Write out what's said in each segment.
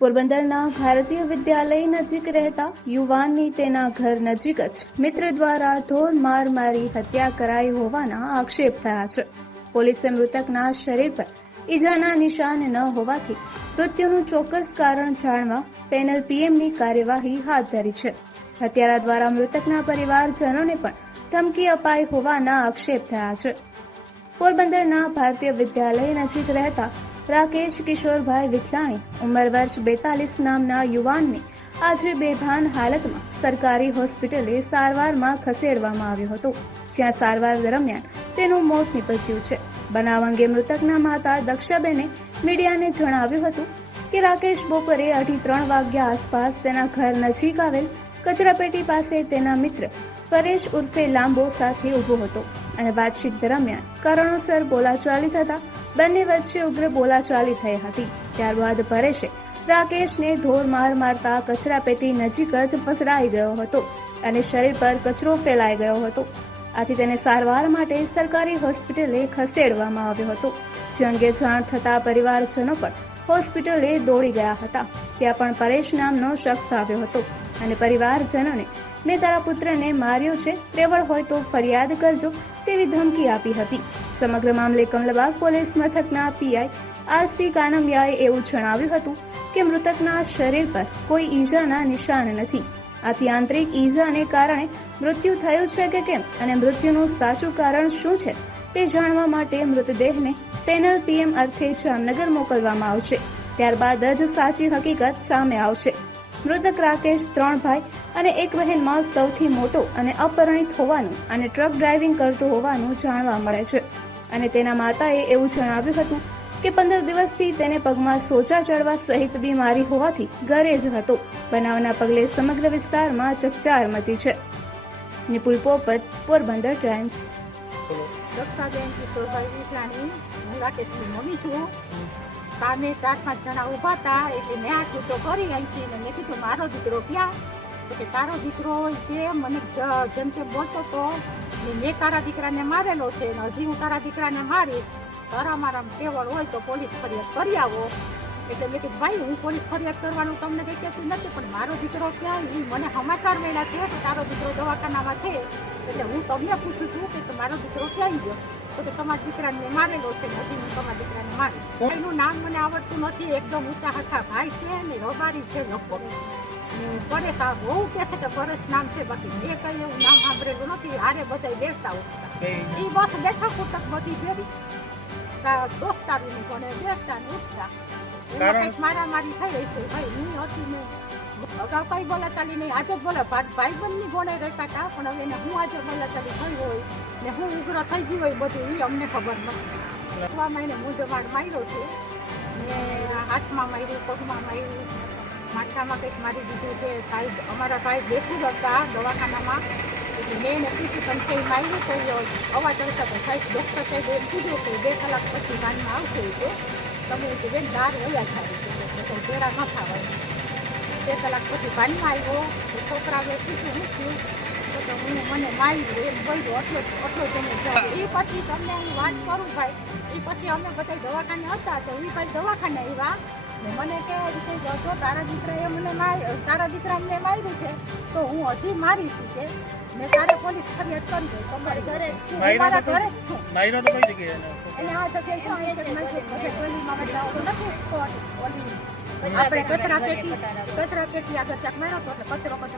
પોરબંદરના ભારતીય વિદ્યાલય નજીક રહેતા યુવાનની તેના ઘર નજીક જ મિત્ર દ્વારા ધોર માર મારી હત્યા કરાઈ હોવાના આક્ષેપ થયા છે. પોલીસે મૃતકના શરીર પર ઈજાના નિશાન ન હોવાથી મૃત્યુનું ચોક્કસ કારણ જાણવા પેનલ પીએમની કાર્યવાહી હાથ ધરી છે. હત્યારા દ્વારા મૃતકના પરિવારજનોને પણ ધમકી અપાઈ હોવાના આક્ષેપ થયા છે. પોરબંદરના ભારતીય વિદ્યાલય નજીક રહેતા રાકેશ કિશોરભાઈ વિઠલાણી ઉંમર વર્ષ બેતાલીસ નામના યુવાનને આજે બેભાન હાલતમાં સરકારી હોસ્પિટલે સારવારમાં ખસેડવામાં આવ્યો હતો. જ્યાં સારવાર દરમિયાન તેનું મોત નીપજ્યું છે. બનાવ અંગે મૃતકના માતા દક્ષાબેને મીડિયાને જણાવ્યું હતું કે રાકેશ બપોરે અઢી ત્રણ વાગ્યા આસપાસ તેના ઘર નજીક આવેલ કચરાપેટી પાસે તેના મિત્ર પરેશ ઉર્ફે લાંબો સાથે ઊભો હતો. અને વાતચીત દરમિયાન કારણોસર બોલાચાલી થતા બંને વચ્ચે ઉગ્ર બોલાચાલી થઈ હતી. ત્યારબાદ પરેશે રાકેશને ધોર માર મારતા કચરાપેટી નજીક જ ફસડાઈ ગયો હતો અને શરીર પર કચરો ફેલાઈ ગયો હતો. આથી તેને સારવાર માટે સરકારી હોસ્પિટલે ખસેડવામાં આવ્યો હતો. જે અંગે જાણ થતા પરિવારજનો પણ હોસ્પિટલે દોડી ગયા હતા. ત્યાં પણ પરેશ નામનો શખ્સ આવ્યો હતો અને પરિવારજનોને મેં તારા પુત્રને માર્યો છે ત્રેવડ હોય તો ફરિયાદ કરજો, તેવી ધમકી આપી હતી. સમગ્ર મામલે કમલબાગ પોલીસ મથકના પીઆઈ આરસી કાનમિયાએ એવું જણાવ્યું હતું કે મૃતકના શરીર પર કોઈ ઈજાના નિશાન નથી. આથી આંતરિક ઈજાને કારણે મૃત્યુ થયું છે કે કેમ અને મૃત્યુનું સાચું કારણ શું છે, તે જાણવા માટે મૃતદેહને પેનલ પીએમ અર્થે જામનગર મોકલવામાં આવશે. ત્યારબાદ જ સાચી હકીકત સામે આવશે. મૃતક રાકેશ ત્રણ ભાઈ અને એક બહેનમાં સૌથી મોટો અને અપરિણિત હોવાનું અને ટ્રક ડ્રાઇવિંગ કરતો હોવાનું જાણવા મળે છે. અને તેના માતાએ એવું જણાવ્યું હતું કે પંદર દિવસથી તેને પગમાં સોજા ચડવા સહિત બીમારી હોવાથી ઘરે જ હતો. બનાવના પગલે સમગ્ર વિસ્તારમાં ચકચાર મચી છે. નિપુલ પોપટ, પોરબંદર ટાઈમ્સ. દક્ષાબેન મમ્મી છું. સામે ચાર પાંચ જણા ઊભા હતા એટલે મેં આ છૂટો કરી અહીંથી મેં કીધું, મારો દીકરો ક્યાં? કે તારો દીકરો હોય તે મને જેમ જેમ બોલતો તો મેં તારા દીકરાને મારેલો છે અને હજી હું તારા દીકરાને મારીશ, તારા મારા કેવળ હોય તો પોલીસ ફરિયાદ કરી આવો. એટલે મેં કીધું, ભાઈ, હું પોલીસ ફરિયાદ કરવાનું તમને કંઈ કહેતી નથી, પણ મારો દીકરો ક્યાં? એ મને સમાચાર મળ્યા છે કે તારો દીકરો દવાખાનામાં છે. એટલે હું તમને પૂછું છું કે મારો દીકરો ક્યાં ગયો? તો કે તમારા દીકરાને મારેલો છે હજી હું તમારા દીકરાને મારીશ. એનું નામ મને આવડતું નથી, એકદમ ઊંચા હતા ભાઈ છે ને, રબારી છે ને પરેશ આ બહુ કે છે કે પરેશ નામ છે બાકી મેં કઈ એવું નામ સાંભળેલું નથી. હારે બધા બેસતા ઉઠતા. એ. બસ બેઠક ઉઠક બધી ફેરી દોસ્તારીની ભણે બેસતા ને ઉઠતા. એમાં? કંઈક મારામારી થઈ રહી છે. ભાઈ હું હતી મેં અગાઉ કઈ બોલાચાલી નહીં. આજે બોલે ભાઈ બંધની ભણે રહેતા હતા પણ હવે એને હું આજે બોલાચાલી થઈ હોય ને હું ઉગ્ર થઈ ગયું હોય બધું એ અમને ખબર નથી. એને મુજબ માર્યો છે. ને હાથમાં માર્યું પગમાં માર્યું. માથામાં કંઈક મારી દીધું છે ભાઈ અમારા ભાઈ બેઠું હતા દવાખાનામાં. મેં એને તમે કંઈ માર્યું તો અવાજ આવતા તો સાહેબ ડૉક્ટર સાહેબ એમ કીધું કે બે કલાક પછી કાનમાં આવશે તો. તમે કે બેન બહાર વયા થાય તો ઘેરા ન ખાવાય બે કલાક પછી ભાનમાં આવ્યો, તો મેં પૂછ્યું હું છું. તો હું, મને માર્યું એમ બોલ્યો, આટલો આટલો તેને જાય. એ પછી તમને હું વાત કરું ભાઈ. એ પછી અમે બધા દવાખાને હતા, તો એ ભાઈ દવાખાને આવ્યા. મને કે કે જો તારા દીકરાએ મને તારા દીકરાને મેં માર્યું છે તો હું હજી મારીશ કે મેં તારે પોલીસ ફરિયાદ કરી દઉં તમારે ઘરે છું. મારા ઘરે જ છું માયરો તો કઈ જગ્યાએ એને આ જગ્યાએ શું એ બધે ગલીમાં બધા ઓલું નથી ઓલી આપણે કચરા પેટી કચરા પેટી આગળ ચાક મેળો તો કચરો કચરો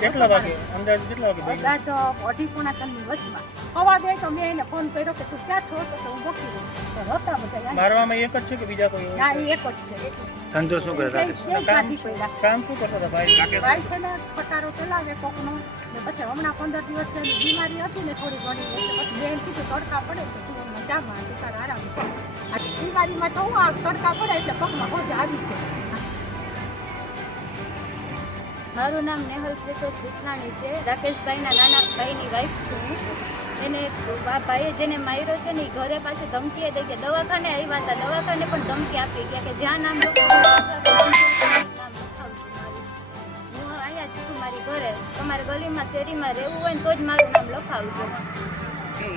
કેટલા વાગે? અંદાજ કેટલા વાગે અંદાજ અઢી પોણા ત્રણની વચમાં. હવા દે તો મેં એને ફોન કર્યો કે તું ક્યાં છો? તો હું બકી ગઈ તો હતા બધા મારવામાં એક જ છે કે બીજા કોઈ ના એક જ છે. ધંધો શું કરે? એ રાકેશ જ ગાડી પડ્યા? કામ શું કરતા હતા ભાઈ? ભાઈ છે ને ખટારો ચલાવે કોકનો. ને પછી હમણાં પંદર દિવસ બીમારી હતી ને થોડી ઘણી પછી બેન કીધું તડકા પડે તો તું તારા આરામ બીમારીમાં તો હું આ તડકા પડે એટલે પગમાં હોજ આવી છે મારું નામ નેહલ પ્રિતોષ વિઠલાણી છે. રાકેશભાઈના નાના ભાઈની વાઈફ છું. એને આ ભાઈએ જેને માર્યો છે ને એ ઘરે પાછી ધમકી દઈ કે દવાખાને આવ્યા હતા. દવાખાને પણ ધમકી આપી ગયા કે જ્યાં નામ નામ હું અહીંયા છું મારી ઘરે. તમારે ગલીમાં શેરીમાં રહેવું હોય ને તો જ મારું નામ લખાવજો.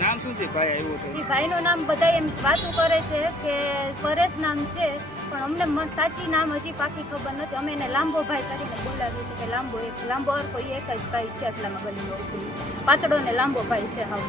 નામ શું છે? ભાઈ આવ્યો છે. એ ભાઈનું નામ બધા એમ વાતું કરે છે કે પરેશ નામ છે, પણ અમને સાચી નામ હજી પાકી ખબર નથી. અમે એને લાંબો ભાઈ કરીને બોલાવ્યું છે કે લાંબો એક, લાંબો અર્કો એ એક જ ભાઈ છે આટલામાં ગલીનો. પાતળો ને લાંબો ભાઈ છે હાવ.